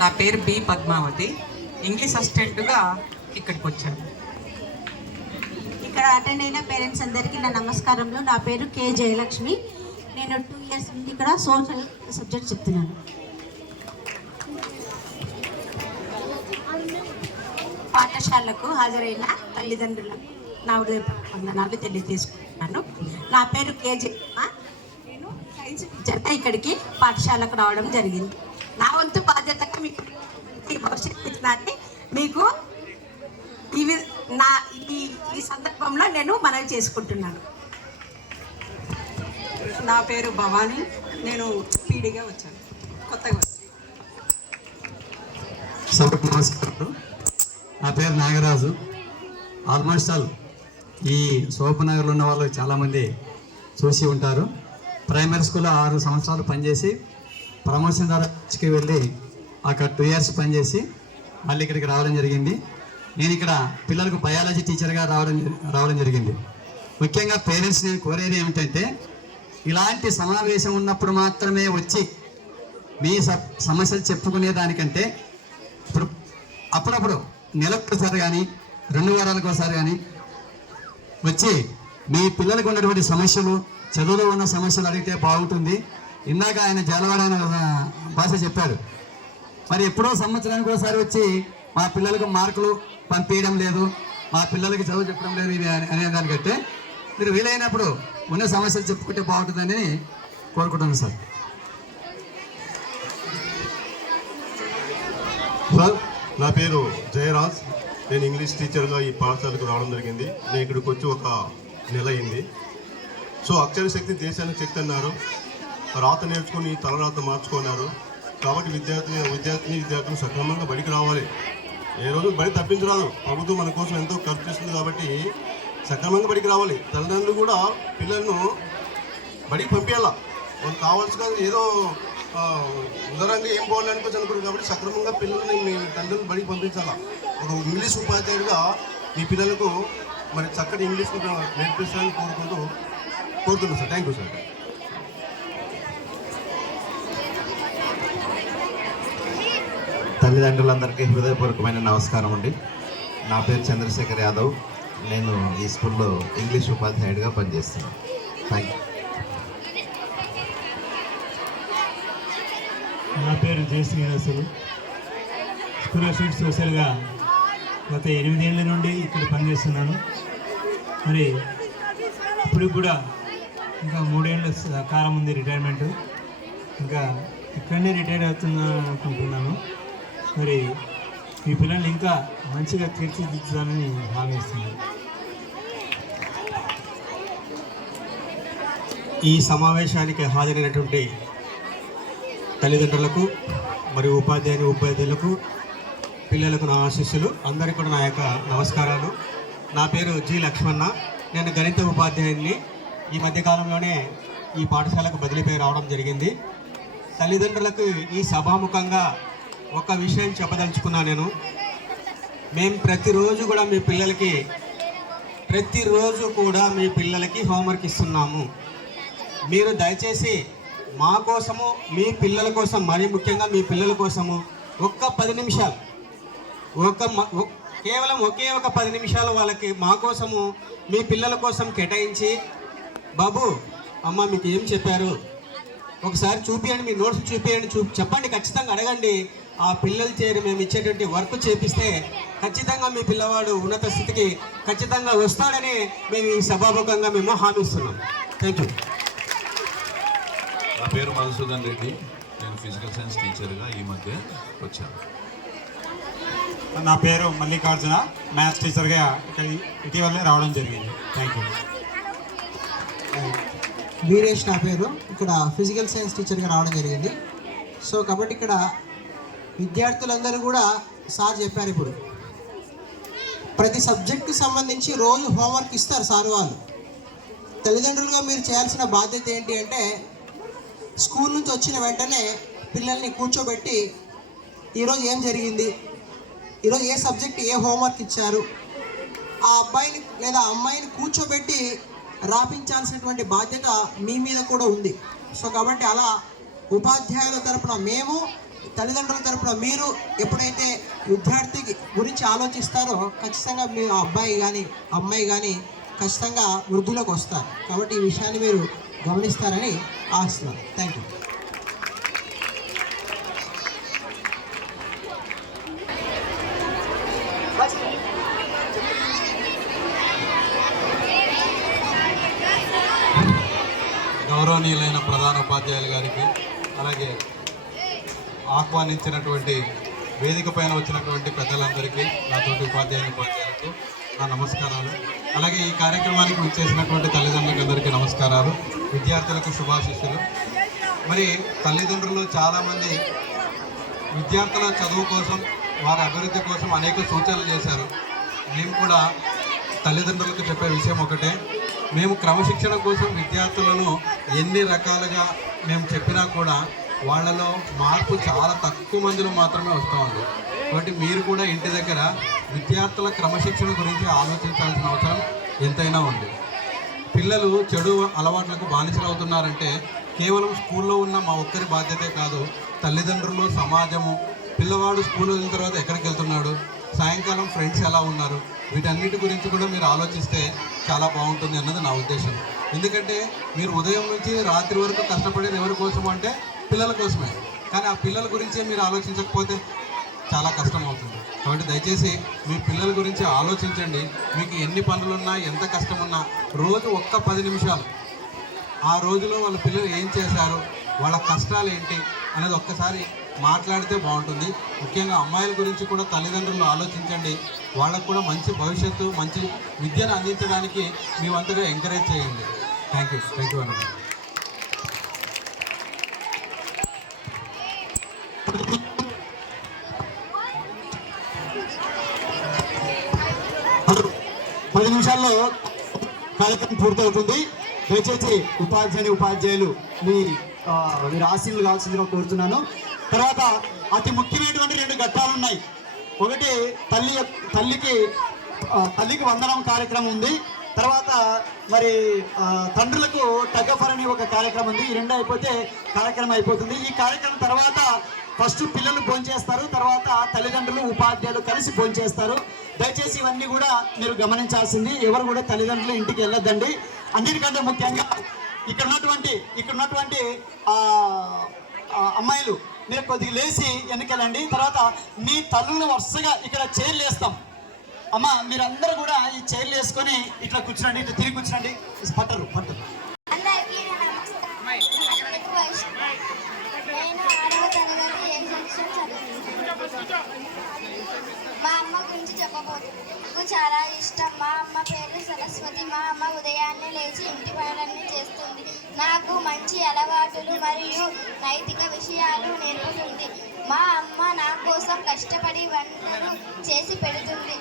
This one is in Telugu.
నా పేరు బి పద్మావతి. ఇంగ్లీష్ అసిస్టెంట్గా ఇక్కడికి వచ్చాను. ఇక్కడ అటెండ్ అయిన పేరెంట్స్ అందరికీ నా నమస్కారంలో. నా పేరు కే జయలక్ష్మి. నేను 2 years నుండి ఇక్కడ సోషల్ సబ్జెక్ట్ చెప్తున్నాను. పాఠశాలకు హాజరైన తల్లిదండ్రులకు నా హృదయపూర్వక వందనాలు తెలియజేసుకుంటున్నాను. నా పేరు కే జయమ్మ. నేను సైన్స్ టీచర్గా ఇక్కడికి పాఠశాలకు రావడం జరిగింది. నా వంతు బాధ్యతగా మీకు భవిష్యత్తు ఇచ్చినాన్ని మీకు ఈ సందర్భంలో నేను మనవి చేసుకుంటున్నాను. నా పేరు భవానీ. నేను పీడిగా వచ్చాను, కొత్తగా వచ్చాను. సభకు నమస్కారం. నా పేరు నాగరాజు. ఆల్మోస్ట్ ఆల్ ఈ సోపనగర్లో ఉన్న వాళ్ళు చాలామంది చూసి ఉంటారు. ప్రైమరీ స్కూల్లో 6 సంవత్సరాలు పనిచేసి ప్రమోషన్ దర్జాకి వెళ్ళి అక్కడ 2 years పనిచేసి మళ్ళీ ఇక్కడికి రావడం జరిగింది. నేను ఇక్కడ పిల్లలకు బయాలజీ టీచర్గా రావడం జరిగింది. ముఖ్యంగా పేరెంట్స్ నేను కోరేది ఏమిటంటే, ఇలాంటి సమావేశం ఉన్నప్పుడు మాత్రమే వచ్చి మీ సమస్యలు చెప్పుకునే దానికంటే ఇప్పుడు అప్పుడప్పుడు నెలకొకసారి కానీ 2 వారాలకు ఒకసారి కానీ వచ్చి మీ పిల్లలకు ఉన్నటువంటి సమస్యలు, చదువులో ఉన్న సమస్యలు అడిగితే బాగుంటుంది. ఇందాక ఆయన జలవాడ భాష చెప్పారు. మరి ఎప్పుడో సంవత్సరానికి ఒకసారి వచ్చి మా పిల్లలకు మార్కులు పంపించడం లేదు, మా పిల్లలకి చదువు చెప్పడం లేదు ఇది అనేదానికంటే మీరు వీలైనప్పుడు ఉన్న సమస్యలు చెప్పుకుంటే బాగుంటుందని కోరుకుంటున్నాను సార్. సార్, నా పేరు జయరాజ్. నేను ఇంగ్లీష్ టీచర్గా ఈ పాఠశాలకు రావడం జరిగింది. నేను ఇక్కడికి వచ్చి 1 నెల అయింది. సో అక్షర శక్తి దేశానికి శక్తి అన్నారు. రాత నేర్చుకుని తలరాత మార్చుకున్నారు. కాబట్టి విద్యార్థులు సక్రమంగా బడికి రావాలి. ఏ రోజు బడి తప్పించరాదు. ప్రభుత్వం మన కోసం ఎంతో ఖర్చు చేస్తుంది కాబట్టి సక్రమంగా బడికి రావాలి. తల్లిదండ్రులు కూడా పిల్లలను బడికి పంపించాలా. వాళ్ళు కావాల్సిన ఏదో ఉదారంగా ఏం పోవాలని అనుకోవచ్చు కాబట్టి సక్రమంగా పిల్లల్ని మీ తండ్రులు బడికి పంపించాలా. ఒక ఇంగ్లీష్ ఉపాధ్యాయుడిగా మీ పిల్లలకు మరి చక్కటి ఇంగ్లీష్ నేర్పిస్తారని కోరుతున్నాను సార్. Thank you sir. తల్లిదండ్రులందరికీ హృదయపూర్వకమైన నమస్కారం అండి. నా పేరు చంద్రశేఖర్ యాదవ్. నేను ఈ స్కూల్లో ఇంగ్లీష్ ఉపాధ్యాయుడిగా పనిచేస్తున్నాను. Thank you. నా పేరు జయశ్రీనివాసులు. స్కూల్ అసిస్టెంట్ సోషల్గా గత 8 ఏళ్ళ నుండి ఇక్కడ పనిచేస్తున్నాను. మరి ఇప్పుడు కూడా ఇంకా 3 ఏళ్ళ కాలం ఉంది రిటైర్మెంట్. ఇంకా ఇక్కడనే రిటైర్ అవుతున్నా అనుకుంటున్నాను. మరి ఈ పిల్లల్ని ఇంకా మంచిగా తీర్చిదిద్దుతానని హామీ ఇస్తున్నాను. ఈ సమావేశానికి హాజరైనటువంటి తల్లిదండ్రులకు మరియు ఉపాధ్యాయులకు, పిల్లలకు నా ఆశీస్సులు. అందరికీ కూడా నా యొక్క నమస్కారాలు. నా పేరు జి లక్ష్మణ. నేను గణిత ఉపాధ్యాయుడిని. ఈ మధ్యకాలంలోనే ఈ పాఠశాలకు బదిలీపై రావడం జరిగింది. తల్లిదండ్రులకు ఈ సభాముఖంగా ఒక విషయం చెప్పదలుచుకున్నా. మేము ప్రతిరోజు కూడా మీ పిల్లలకి హోంవర్క్ ఇస్తున్నాము. మీరు దయచేసి మా కోసము, మీ పిల్లల కోసం, మరీ ముఖ్యంగా మీ పిల్లల కోసము ఒక్క 10 నిమిషాలు, కేవలం ఒకే ఒక 10 నిమిషాలు వాళ్ళకి మా కోసము, మీ పిల్లల కోసం కేటాయించి, బాబు అమ్మ మీకు ఏం చెప్పారు ఒకసారి చూపియండి, మీ నోట్స్ చూపియండి, చెప్పండి, ఖచ్చితంగా అడగండి. ఆ పిల్లలు చేరి మేము ఇచ్చేటువంటి వర్క్ చేపిస్తే ఖచ్చితంగా మీ పిల్లవాడు ఉన్నత స్థితికి ఖచ్చితంగా వస్తాడని మేము ఈ సభాముఖంగా మేము హామీ ఇస్తున్నాం. Thank you. నా పేరు మధుసూదన్ రెడ్డి. నేను ఫిజికల్ సైన్స్ టీచర్గా ఈ మధ్య వచ్చాను. నా పేరు మల్లికార్జున. మ్యాథ్స్ టీచర్గా ఇక్కడ ఇటీవలే రావడం జరిగింది. Thank you. వీరేష్ నా పేరు. ఇక్కడ ఫిజికల్ సైన్స్ టీచర్గా రావడం జరిగింది. సో కాబట్టి ఇక్కడ విద్యార్థులందరూ కూడా సార్ చెప్పారు, ఇప్పుడు ప్రతి సబ్జెక్టుకి సంబంధించి రోజు హోంవర్క్ ఇస్తారు సార్ వాళ్ళు. తల్లిదండ్రులుగా మీరు చేయాల్సిన బాధ్యత ఏంటి అంటే, స్కూల్ నుంచి వచ్చిన వెంటనే పిల్లల్ని కూర్చోబెట్టి ఈరోజు ఏం జరిగింది, ఈరోజు ఏ సబ్జెక్ట్ ఏ హోంవర్క్ ఇచ్చారు, ఆ అబ్బాయిని లేదా అమ్మాయిని కూర్చోబెట్టి రాపించాల్సినటువంటి బాధ్యత మీ మీద కూడా ఉంది. సో కాబట్టి అలా ఉపాధ్యాయుల తరపున మేము తల్లిదండ్రుల తరపున మీరు ఎప్పుడైతే విద్యార్థి గురించి ఆలోచిస్తారో ఖచ్చితంగా మీ అబ్బాయి కానీ అమ్మాయి కానీ ఖచ్చితంగా వృద్ధిలోకి వస్తారు. కాబట్టి ఈ విషయాన్ని మీరు గమనిస్తారని ఆశిస్తున్నాను. Thank you. గౌరవనీయులైన ప్రధాన ఉపాధ్యాయులు గారికి, అలాగే ఆహ్వానించినటువంటి వేదిక పైన వచ్చినటువంటి పెద్దలందరికీ, నాతోటి ఉపాధ్యాయులకు నా నమస్కారాలు. అలాగే ఈ కార్యక్రమానికి వచ్చేసినటువంటి తల్లిదండ్రులందరికీ నమస్కారాలు, విద్యార్థులకు శుభాశీస్సులు. మరి తల్లిదండ్రులు చాలామంది విద్యార్థుల చదువు కోసం, వారి అభివృద్ధి కోసం అనేక సూచనలు చేశారు. మేము కూడా తల్లిదండ్రులకు చెప్పే విషయం ఒకటే, మేము క్రమశిక్షణ కోసం విద్యార్థులను ఎన్ని రకాలుగా మేము చెప్పినా కూడా వాళ్ళలో మార్పు చాలా తక్కువ మందిలో మాత్రమే వస్తూ ఉంది. కాబట్టి మీరు కూడా ఇంటి దగ్గర విద్యార్థుల క్రమశిక్షణ గురించి ఆలోచించాల్సిన అవసరం ఎంతైనా ఉంది. పిల్లలు చెడు అలవాట్లకు బానిసలు అవుతున్నారంటే కేవలం స్కూల్లో ఉన్న మా ఒక్కరి బాధ్యతే కాదు, తల్లిదండ్రులు, సమాజము, పిల్లవాడు స్కూల్ వెళ్ళిన తర్వాత ఎక్కడికి వెళ్తున్నాడు, సాయంకాలం ఫ్రెండ్స్ ఎలా ఉన్నారు, వీటన్నిటి గురించి కూడా మీరు ఆలోచిస్తే చాలా బాగుంటుంది అన్నది నా ఉద్దేశం. ఎందుకంటే మీరు ఉదయం నుంచి రాత్రి వరకు కష్టపడేది ఎవరి కోసం అంటే పిల్లల కోసమే. కానీ ఆ పిల్లల గురించే మీరు ఆలోచించకపోతే చాలా కష్టం అవుతుంది. కాబట్టి దయచేసి మీ పిల్లల గురించి ఆలోచించండి. మీకు ఎన్ని పనులున్నా, ఎంత కష్టమున్నా, రోజు ఒక్క 10 నిమిషాలు ఆ రోజులో వాళ్ళ పిల్లలు ఏం చేశారు, వాళ్ళ కష్టాలు ఏంటి అనేది ఒక్కసారి మాట్లాడితే బాగుంటుంది. ముఖ్యంగా అమ్మాయిల గురించి కూడా తల్లిదండ్రులు ఆలోచించండి. వాళ్ళకు కూడా మంచి భవిష్యత్తు, మంచి విద్యను అందించడానికి మీ వంతుగా ఎంకరేజ్ చేయండి. Thank you very much. పది నిమిషాల్లో కార్యక్రమం పూర్తవుతుంది. దయచేసి ఉపాధ్యాయులు మీరు ఆశీర్లు కావాల్సిందిగా కోరుతున్నాను. తర్వాత అతి ముఖ్యమైనటువంటి 2 ఘట్టాలు ఉన్నాయి. ఒకటి తల్లికి వందనం కార్యక్రమం ఉంది. తర్వాత మరి తండ్రులకు టగఫర్ అని ఒక కార్యక్రమం ఉంది. ఈ 2 అయిపోతే కార్యక్రమం అయిపోతుంది. ఈ కార్యక్రమం తర్వాత ఫస్ట్ పిల్లలు భోంచేస్తారు, తర్వాత తల్లిదండ్రులు, ఉపాధ్యాయులు కలిసి భోంచేస్తారు. దయచేసి ఇవన్నీ కూడా మీరు గమనించాల్సింది. ఎవరు కూడా తల్లిదండ్రులు ఇంటికి వెళ్ళొద్దండి. అన్నిటికంటే ముఖ్యంగా ఇక్కడ ఉన్నటువంటి అమ్మాయిలు మీరు కొద్దిగా లేచి వెనకెళ్ళండి. తర్వాత మీ తల్లులను వరుసగా ఇక్కడ చైర్లు వేస్తాం. అమ్మ మీరందరూ కూడా ఈ చైర్లు వేసుకొని ఇట్లా కూర్చోండి, ఇట్లా తిరిగి కూర్చోండి. పట్టరు. మా అమ్మ గురించి చెప్పబోతుంది. నాకు చాలా ఇష్టం. మా అమ్మ పేరు సరస్వతి. మా అమ్మ ఉదయాన్నే లేచి ఇంటి పనులన్నీ చేస్తుంది. నాకు మంచి అలవాటులు మరియు నైతిక విషయాలు నేర్పుతుంది. మా అమ్మ నా కోసం కష్టపడి వంటలు చేసి పెడుతుంది.